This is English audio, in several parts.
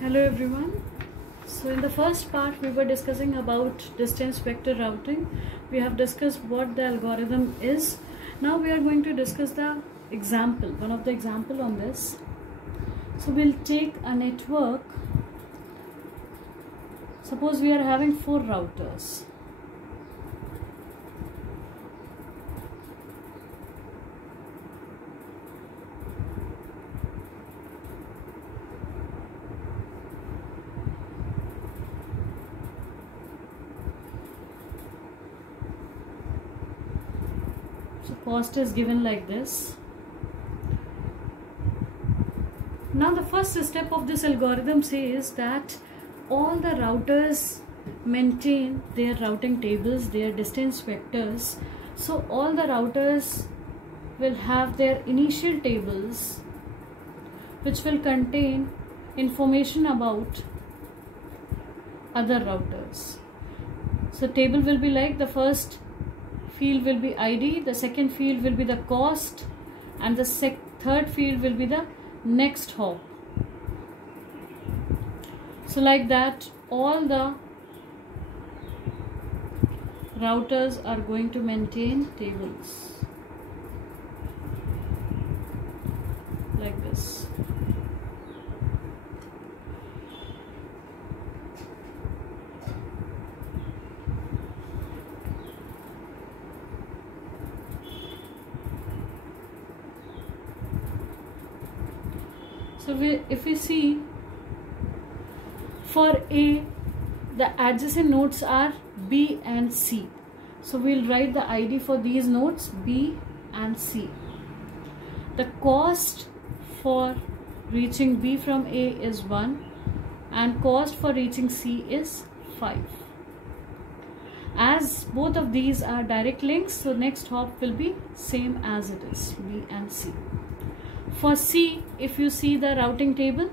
Hello everyone. So in the first part we were discussing about distance vector routing. We have discussed what the algorithm is. Now we are going to discuss the example, one of the example on this. So we'll take a network. Suppose we are having 4 routers. So cost is given like this. Now the first step of this algorithm says that all the routers maintain their routing tables, their distance vectors. So all the routers will have their initial tables which will contain information about other routers. So table will be like, the first field will be ID, the second field will be the cost, and the third field will be the next hop. So like that, all the routers are going to maintain tables like this. So if we see, for A, the adjacent nodes are B and C. So we'll write the ID for these nodes B and C. The cost for reaching B from A is 1 and cost for reaching C is 5. As both of these are direct links, so next hop will be same as it is, B and C. For C, if you see the routing table,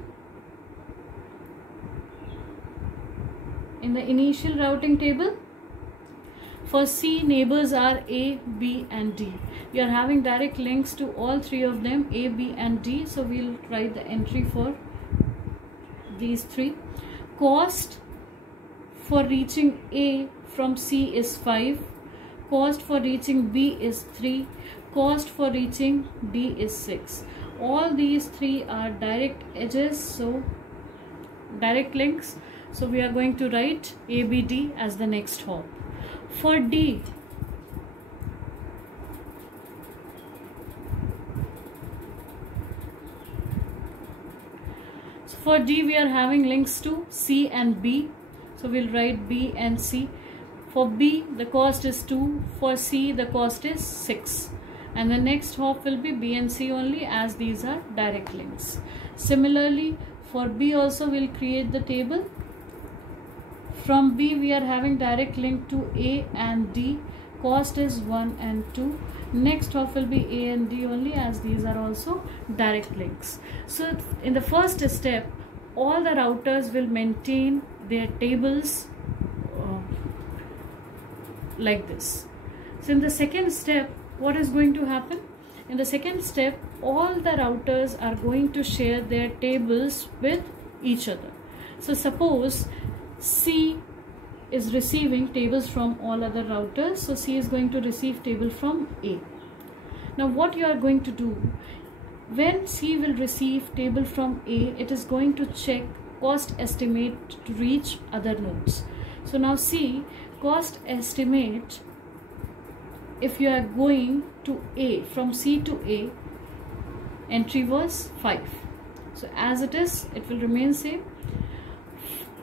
in the initial routing table, for C, neighbors are A, B and D. We are having direct links to all 3 of them, A, B and D. So we'll write the entry for these 3. Cost for reaching A from C is 5. Cost for reaching B is 3. Cost for reaching D is 6. All these 3 are direct edges, so direct links. So we are going to write ABD as the next hop. For D, we are having links to C and B. So we'll write B and C. For B, the cost is 2. For C, the cost is 6. And the next hop will be B and C only, as these are direct links. Similarly, for B also we'll create the table. From B we are having direct link to A and D. Cost is 1 and 2. Next hop will be A and D only, as these are also direct links. So in the first step, all the routers will maintain their tables like this. So in the second step, what is going to happen? In the second step, all the routers are going to share their tables with each other. So suppose C is receiving tables from all other routers. So C is going to receive table from A. Now what you are going to do, when C will receive table from A, it is going to check cost estimate to reach other nodes. So now C, cost estimate, if you are going to A, from C to A, entry was 5. So as it is, it will remain same.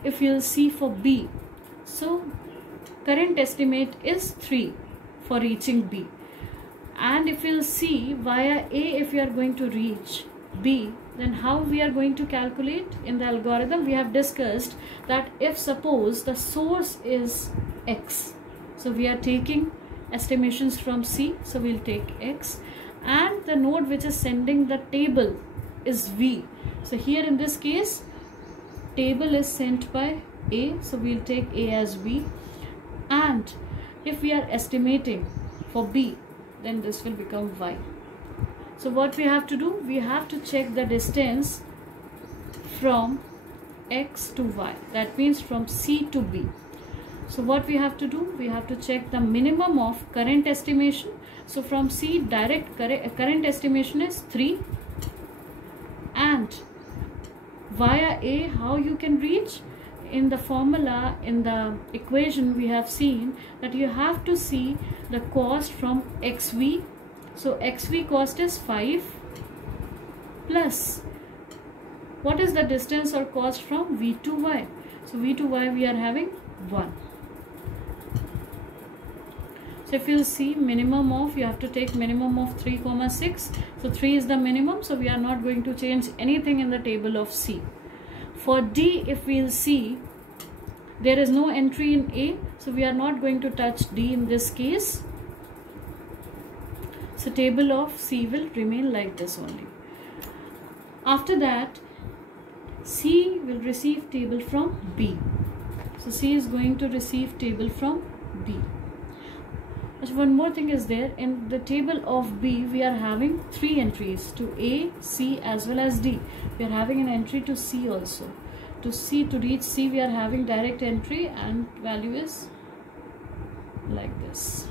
If you'll see for B, so current estimate is 3 for reaching B. And if you'll see via A, if you are going to reach B, then how we are going to calculate? In the algorithm we have discussed that if suppose the source is X, so we are taking estimations from C, so we'll take X, and the node which is sending the table is V. So here in this case, table is sent by A, so we'll take A as B. And if we are estimating for B, then this will become Y. So what we have to do, we have to check the distance from X to Y. That means from C to B. So what we have to do? We have to check the minimum of current estimation. So from C, direct current estimation is 3. And via A, how you can reach? In the formula, in the equation, we have seen that you have to see the cost from XV. So XV cost is 5 plus what is the distance or cost from V to Y? So V to Y we are having 1. So if you see minimum of, you have to take minimum of 3, 6. So 3 is the minimum. So we are not going to change anything in the table of C. For D, if we'll see, there is no entry in A. So we are not going to touch D in this case. So table of C will remain like this only. After that, C will receive table from B. So C is going to receive table from B. One more thing is there. In the table of B, we are having 3 entries to A, C as well as D. We are having an entry to C also. To C, to reach C, we are having direct entry and value is like this.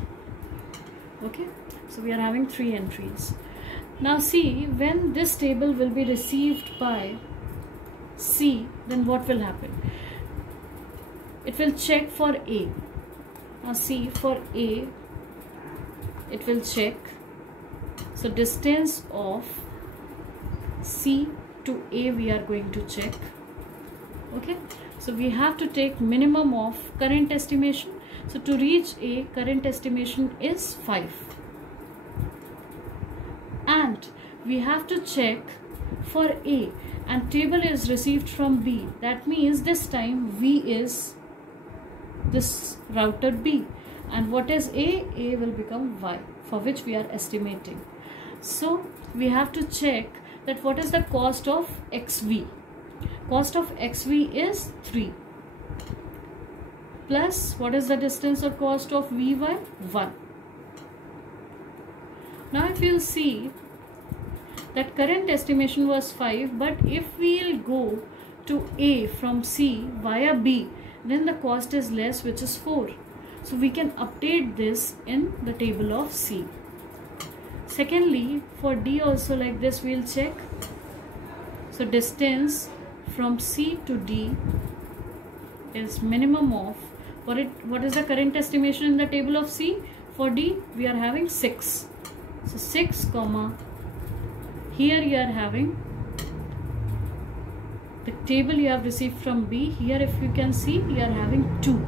Okay. So we are having 3 entries. Now see, when this table will be received by C, then what will happen? It will check for A. Now see, for A, it will check. So distance of C to A we are going to check. Okay. So we have to take minimum of current estimation. So to reach A, current estimation is 5. And we have to check for A, and table is received from B. That means this time V is this router B. And what is A? A will become Y, for which we are estimating. So we have to check that what is the cost of XV. Cost of XV is 3. Plus what is the distance or cost of VY? 1. Now if you will see that current estimation was 5, but if we will go to A from C via B, then the cost is less, which is 4. So we can update this in the table of C. Secondly, for D also like this we will check. So distance from C to D is minimum of, what is the current estimation in the table of C? For D we are having 6. So 6 comma, here you are having the table you have received from B. Here if you can see, you are having 2.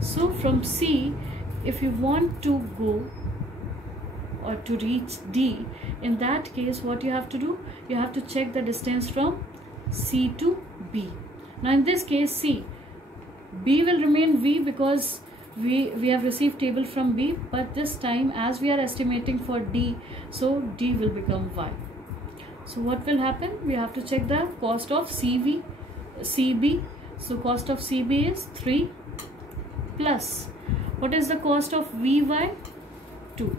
So from C, if you want to go or to reach D, in that case what you have to do? You have to check the distance from C to B. Now in this case C, B will remain V because we have received table from B, but this time as we are estimating for D, so D will become Y. So what will happen? We have to check the cost of CB. So cost of CB is 3 plus what is the cost of VY? 2.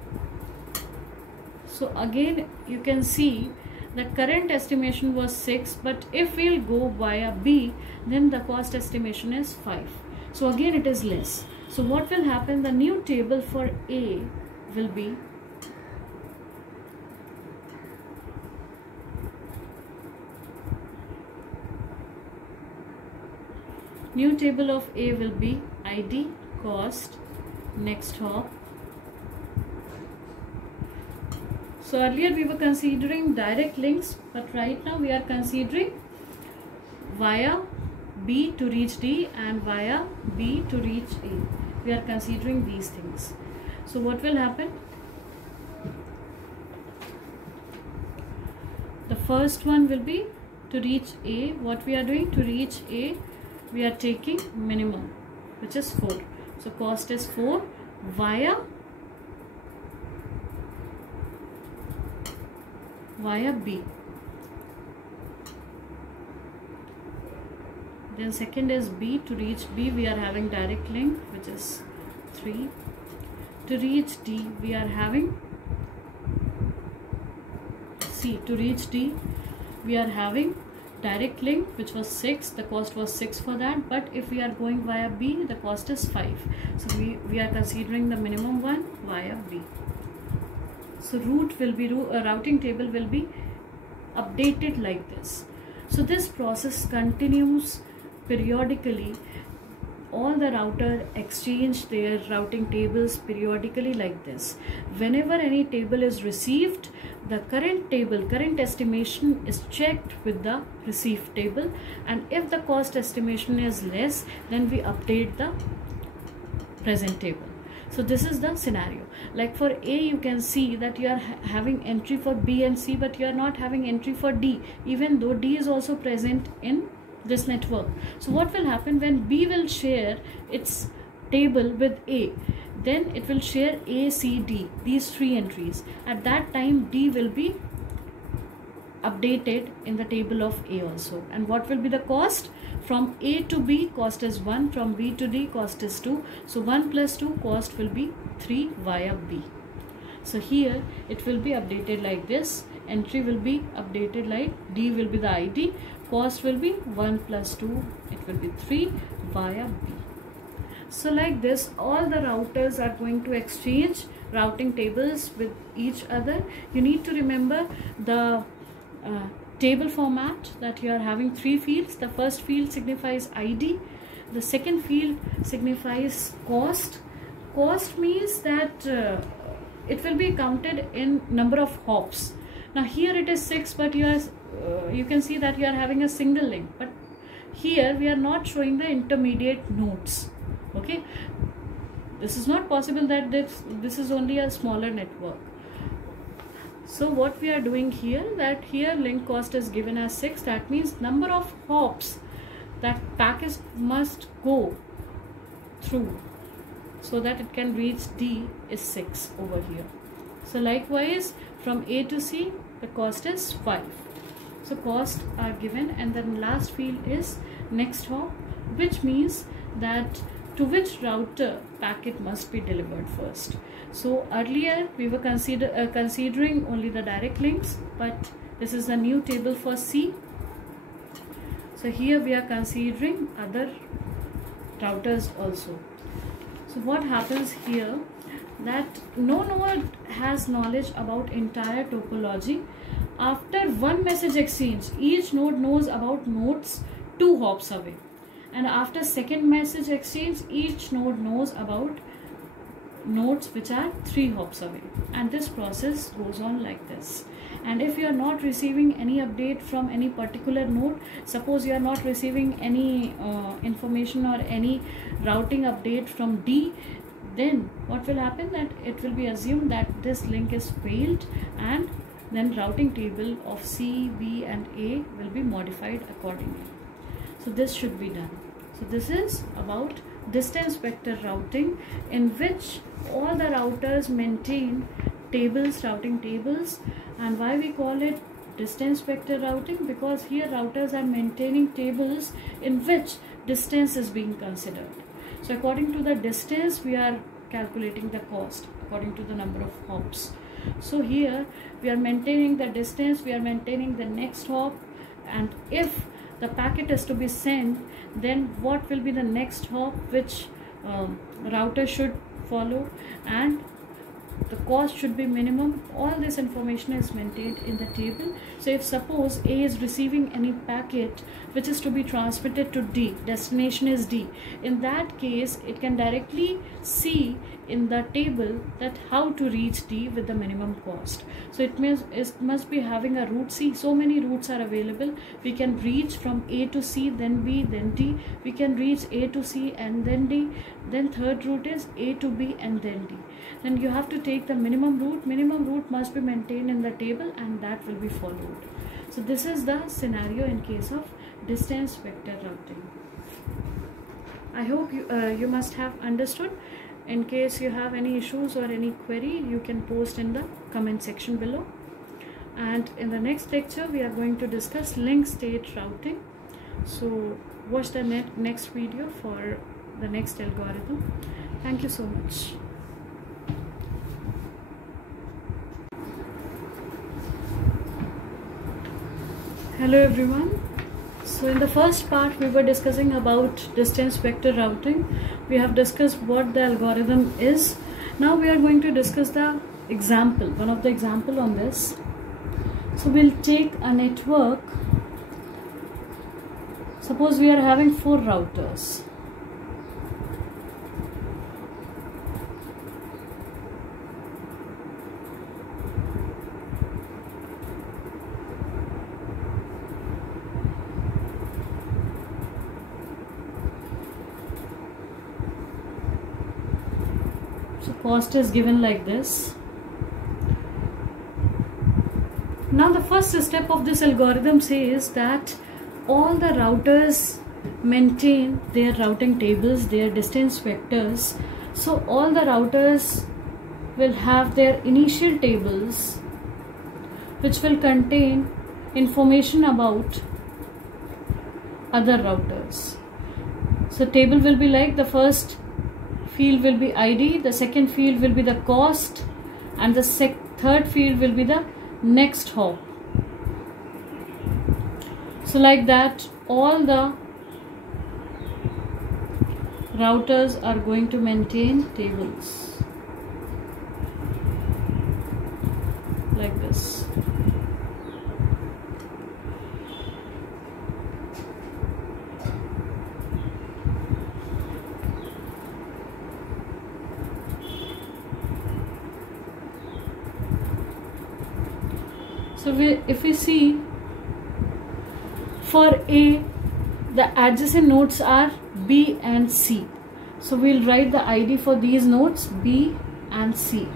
So again you can see the current estimation was 6, but if we'll go via B, then the cost estimation is 5. So again it is less. So what will happen? The new table for A will be new table of A will be ID, cost, next hop. So earlier we were considering direct links, but right now we are considering via B to reach D and via B to reach A. We are considering these things. So what will happen? The first one will be to reach A. What we are doing? To reach A, we are taking minimum, which is 4. So cost is 4 via B. Then second is B. To reach B, we are having direct link, which is 3. To reach D, we are having C. To reach D, we are having direct link, which was 6, the cost was 6 for that. But if we are going via B, the cost is 5. So we are considering the minimum one via B. So routing table will be updated like this. So this process continues periodically. All the router exchange their routing tables periodically like this. Whenever any table is received, the current estimation is checked with the received table, and if the cost estimation is less, then we update the present table. So this is the scenario. Like for A, you can see that you are having entry for B and C, but you are not having entry for D, even though D is also present in this network. So what will happen when B will share its table with A? Then it will share A, C, D, these 3 entries. At that time, D will be updated in the table of A also. And what will be the cost? From A to B, cost is 1. From B to D, cost is 2. So 1 plus 2, cost will be 3 via B. So here it will be updated like this. Entry will be updated like D will be the ID. Cost will be 1 plus 2. It will be 3 via B. So like this, all the routers are going to exchange routing tables with each other. You need to remember the table format, that you are having 3 fields. The first field signifies ID. The second field signifies cost. Cost means that it will be counted in number of hops. Now here it is 6, but you can see that you are having a single link. But here we are not showing the intermediate nodes. Okay, this is not possible that this is only a smaller network. So what we are doing here, that here link cost is given as 6. That means number of hops that package must go through so that it can reach D is 6 over here. So likewise, from A to C, the cost is 5. So costs are given, and then last field is next hop, which means that to which router packet must be delivered first. So earlier we were considering only the direct links, but this is a new table for C. So here we are considering other routers also. So what happens here, that no node has knowledge about entire topology. After one message exchange, each node knows about nodes 2 hops away. And after second message exchange, each node knows about nodes which are 3 hops away. And this process goes on like this. And if you are not receiving any update from any particular node, suppose you are not receiving any information or any routing update from D, then what will happen, that it will be assumed that this link is failed, and then routing table of C, B and A will be modified accordingly. So this should be done. So this is about distance vector routing, in which all the routers maintain tables, routing tables. And why we call it distance vector routing? Because here routers are maintaining tables in which distance is being considered. So according to the distance, we are calculating the cost according to the number of hops. So here we are maintaining the distance, we are maintaining the next hop, and if the packet is to be sent, then what will be the next hop which router should follow, and the cost should be minimum. All this information is maintained in the table. So if suppose A is receiving any packet which is to be transmitted to D, destination is D, in that case it can directly see in the table that how to reach D with the minimum cost. So it must be having a route C. So many routes are available. We can reach from A to C, then B, then D. We can reach A to C and then D. Then third route is A to B and then D. Then you have to take the minimum route. Minimum route must be maintained in the table, and that will be followed. So this is the scenario in case of distance vector routing. I hope you must have understood. In case you have any issues or any query, you can post in the comment section below. And in the next lecture, we are going to discuss link state routing. So watch the next video for the next algorithm. Thank you so much. Hello everyone. So in the first part we were discussing about distance vector routing. We have discussed what the algorithm is. Now we are going to discuss the example, one of the example on this. So we'll take a network. Suppose we are having 4 routers. So cost is given like this. Now the first step of this algorithm says that all the routers maintain their routing tables, their distance vectors. So all the routers will have their initial tables which will contain information about other routers. So table will be like, the first field will be ID, the second field will be the cost, and the third field will be the next hop. So like that, all the routers are going to maintain tables like this. So if we see, for A, the adjacent nodes are B and C. So we'll write the ID for these nodes B and C.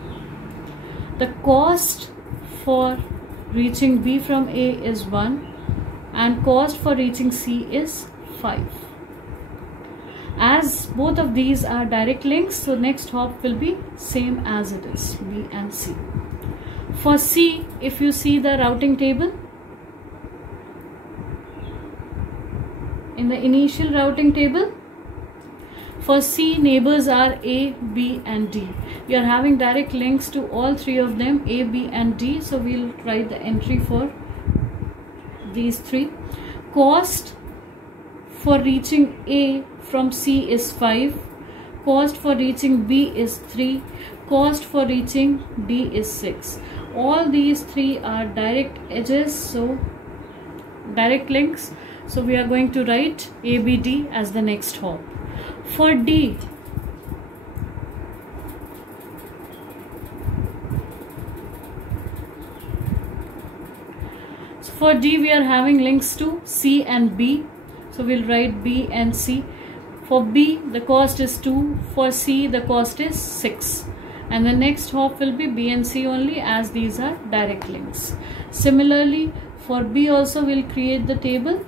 The cost for reaching B from A is 1 and cost for reaching C is 5. As both of these are direct links, so next hop will be same as it is, B and C. For C, if you see the routing table, in the initial routing table, for C, neighbors are A, B and D. You are having direct links to all 3 of them, A, B and D. So we'll write the entry for these 3. Cost for reaching A from C is 5. Cost for reaching B is 3. Cost for reaching D is 6. All these 3 are direct edges, so direct links. So we are going to write ABD as the next hop. For D, we are having links to C and B. So we'll write B and C. For B, the cost is 2. For C, the cost is 6. And the next hop will be B and C only, as these are direct links. Similarly, for B also we'll create the table.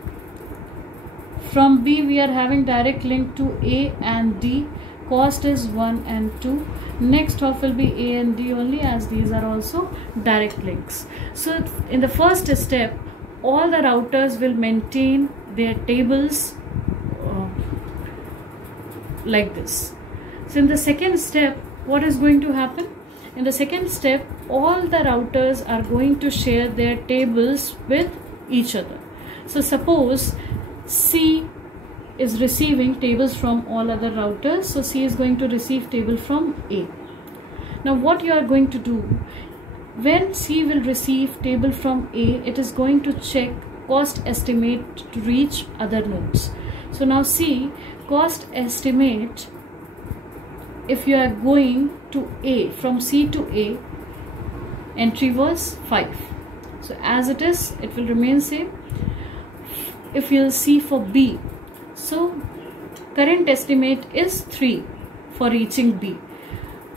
From B we are having direct link to A and D. Cost is 1 and 2. Next hop will be A and D only, as these are also direct links. So in the first step, all the routers will maintain their tables like this. So in the second step, what is going to happen? In the second step, all the routers are going to share their tables with each other. So suppose C is receiving tables from all other routers. So C is going to receive table from A. Now what you are going to do, when C will receive table from A, it is going to check cost estimate to reach other nodes. So now see, cost estimate, if you are going to A, from C to A, entry was 5. So as it is, it will remain same. If you'll see for B, so current estimate is 3 for reaching B.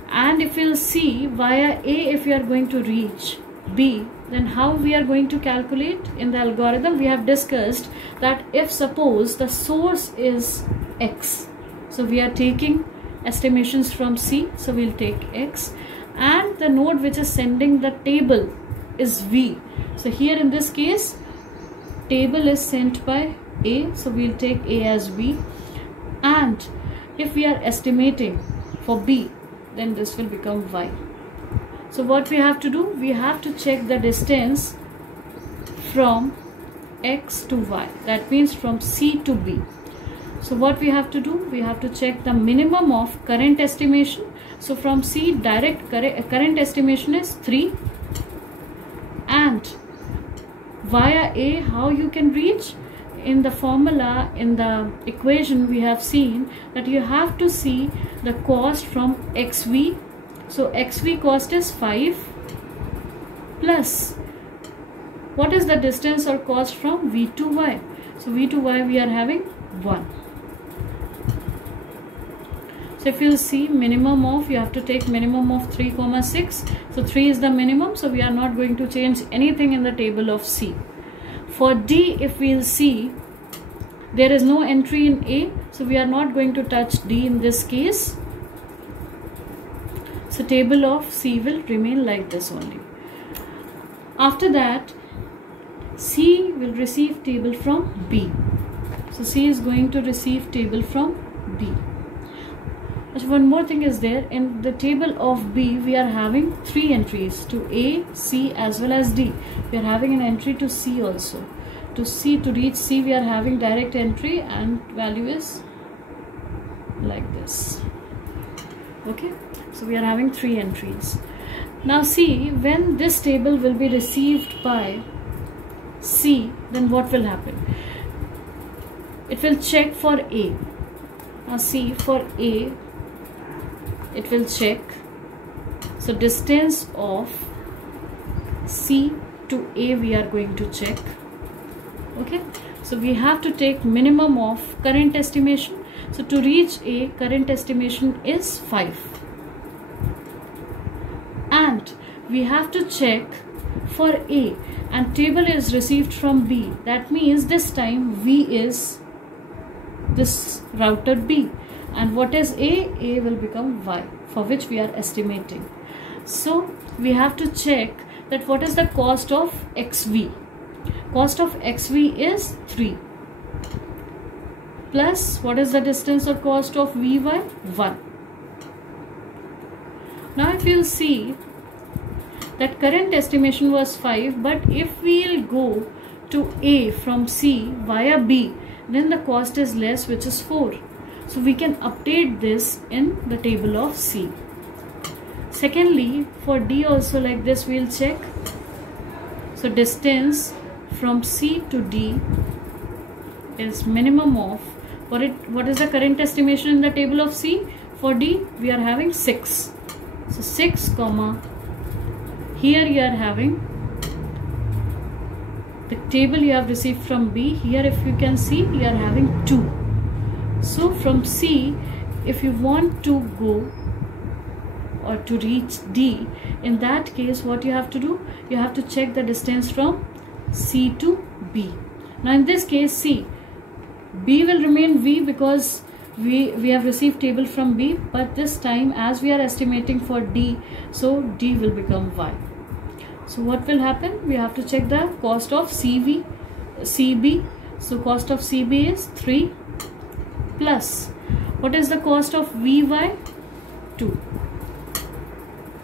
And if you'll see via A, if you are going to reach B, then how we are going to calculate? In the algorithm we have discussed that if suppose the source is X, so we are taking estimations from C, so we'll take X, and the node which is sending the table is V. So here in this case, table is sent by A, so we'll take A as V. And if we are estimating for B, then this will become Y. So what we have to do, we have to check the distance from X to Y. That means from C to B. So what we have to do? We have to check the minimum of current estimation. So from C, direct current estimation is 3. And via A, how you can reach? In the formula, in the equation, we have seen that you have to see the cost from XV. So XV cost is 5 plus what is the distance or cost from V to Y? So V to Y we are having 1. So if you see minimum of, you have to take minimum of 3,6. So 3 is the minimum. So we are not going to change anything in the table of C. For D, if we'll see, there is no entry in A. So we are not going to touch D in this case. So table of C will remain like this only. After that, C will receive table from B. So C is going to receive table from B. One more thing is there, in the table of B we are having 3 entries to A, C as well as D. We are having an entry to C also. To C, to reach C we are having direct entry and value is like this. Okay, so we are having 3 entries. Now see, when this table will be received by C, then what will happen? It will check for A. Now see, for A it will check. So distance of C to A we are going to check. Okay, so we have to take minimum of current estimation. So to reach A, current estimation is 5. And we have to check for A, and table is received from B. That means this time V is this router B. And what is A? A will become Y, for which we are estimating. So we have to check that what is the cost of XV. Cost of XV is 3. Plus what is the distance or cost of VY? 1. Now if you will see that current estimation was 5, but if we will go to A from C via B, then the cost is less, which is 4. So we can update this in the table of C. Secondly, for D also like this we will check. So distance from C to D is minimum of, what is the current estimation in the table of C? For D we are having 6. So 6 comma, here you are having the table you have received from B. Here if you can see, you are having 2. So from C, if you want to go or to reach D, in that case what you have to do? You have to check the distance from C to B. Now in this case C, B will remain V because we have received table from B, but this time as we are estimating for D, so D will become Y. So what will happen? We have to check the cost of CB. So cost of CB is 3 plus what is the cost of VY? 2.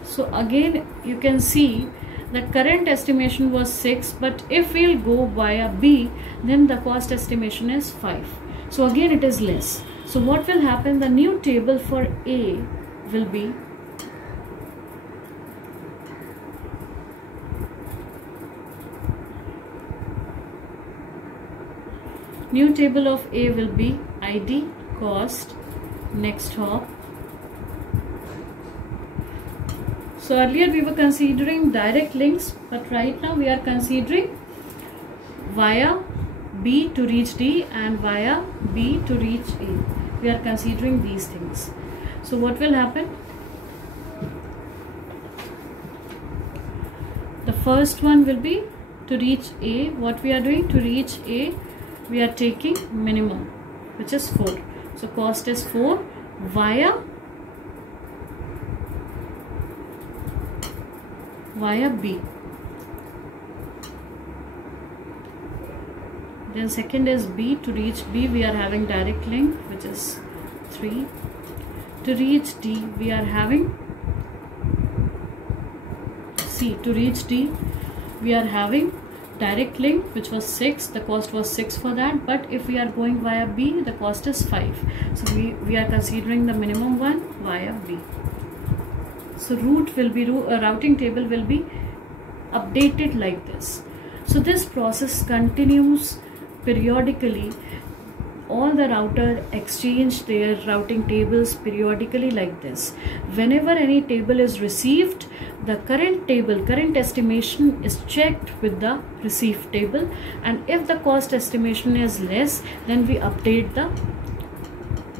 So again you can see the current estimation was 6, but if we'll go via B, then the cost estimation is 5. So again it is less. So what will happen? The new table for A will be new table of A will be ID, cost, next hop. So earlier we were considering direct links, but right now we are considering via B to reach D and via B to reach A. We are considering these things. So what will happen? The first one will be to reach A. What we are doing? To reach A, we are taking minimum, which is 4. So cost is 4 via B. Then second is B. To reach B we are having direct link, which is 3. To reach D we are having C. To reach D we are having direct link, which was 6, the cost was 6 for that. But if we are going via B, the cost is 5. So we are considering the minimum one via B. So routing table will be updated like this. So this process continues periodically. All the router exchange their routing tables periodically like this. Whenever any table is received, the current estimation is checked with the received table, and if the cost estimation is less, then we update the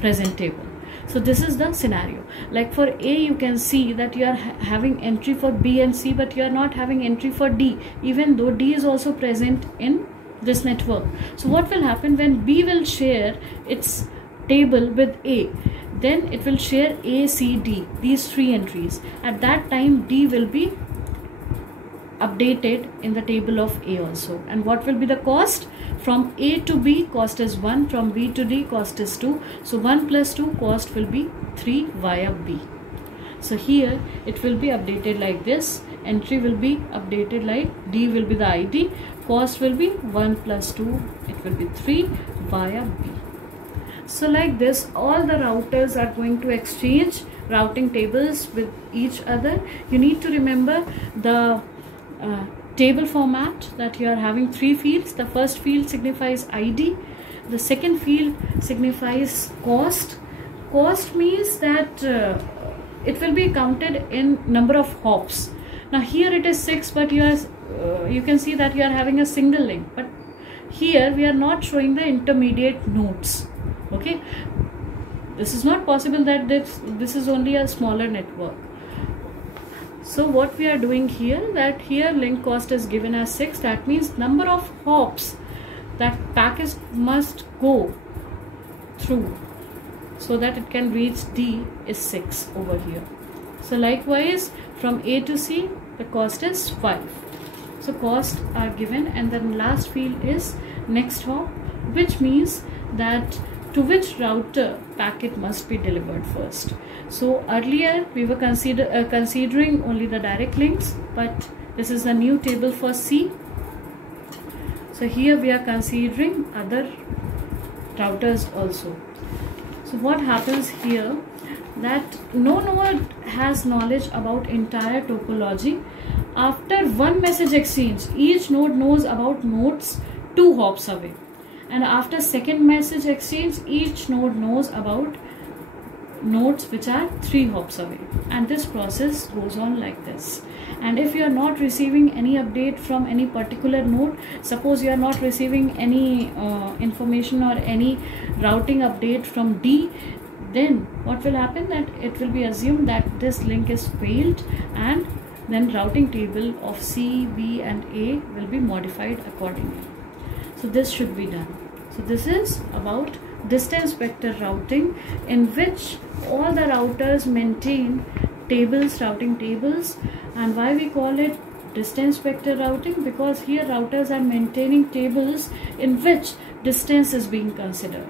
present table. So this is the scenario. Like for A, you can see that you are having entry for B and C, but you are not having entry for D, even though D is also present in this network. So what will happen when B will share its table with A? Then it will share A, C, D, these 3 entries. At that time, D will be updated in the table of A also. And what will be the cost? From A to B, cost is 1. From B to D, cost is 2. So 1 plus 2, cost will be 3 via B. So here it will be updated like this. Entry will be updated like D will be the ID. Cost will be 1 plus 2. It will be 3 via B. So like this, all the routers are going to exchange routing tables with each other. You need to remember the table format, that you are having 3 fields. The first field signifies ID. The second field signifies cost. Cost means that it will be counted in number of hops. Now here it is 6, but you can see that you are having a single link. But here we are not showing the intermediate nodes. Okay, this is not possible that this is only a smaller network. So what we are doing here, that here link cost is given as 6. That means number of hops that package must go through so that it can reach D is 6 over here. So likewise from A to C, the cost is 5. So cost are given, and then last field is next hop, which means that to which router packet must be delivered first. So earlier we were considering only the direct links, but this is a new table for C. So here we are considering other routers also. So what happens here, that no node has knowledge about entire topology. After one message exchange, each node knows about nodes 2 hops away. And after second message exchange, each node knows about nodes which are 3 hops away. And this process goes on like this. And if you are not receiving any update from any particular node, suppose you are not receiving any information or any routing update from D, then what will happen, that it will be assumed that this link is failed, and then routing table of C, B and A will be modified accordingly. So this should be done. So this is about distance vector routing, in which all the routers maintain tables, routing tables. And why we call it distance vector routing? Because here routers are maintaining tables in which distance is being considered.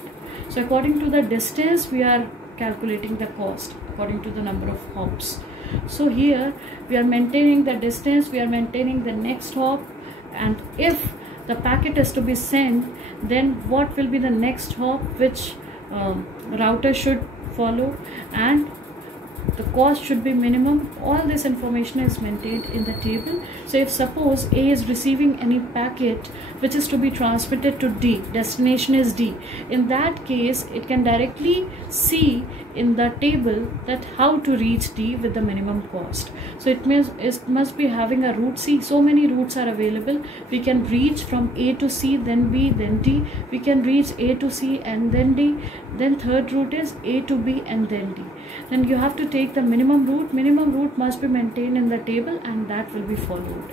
So according to the distance, we are calculating the cost according to the number of hops. So here we are maintaining the distance, we are maintaining the next hop, and if the packet is to be sent, then what will be the next hop which router should follow, and the cost should be minimum. All this information is maintained in the table. So if suppose A is receiving any packet which is to be transmitted to D, destination is D, in that case it can directly see in the table that how to reach D with the minimum cost. So it must be having a route C. So many routes are available. We can reach from A to C, then B, then D. We can reach A to C and then D. Then third route is A to B and then D. Then you have to take the minimum route. Minimum route must be maintained in the table, and that will be followed.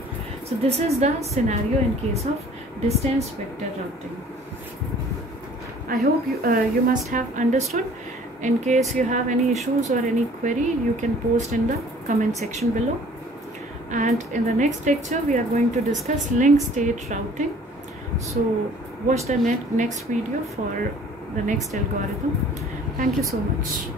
So this is the scenario in case of distance vector routing. I hope you must have understood. In case you have any issues or any query, you can post in the comment section below. And in the next lecture, we are going to discuss link state routing. So watch the next video for the next algorithm. Thank you so much.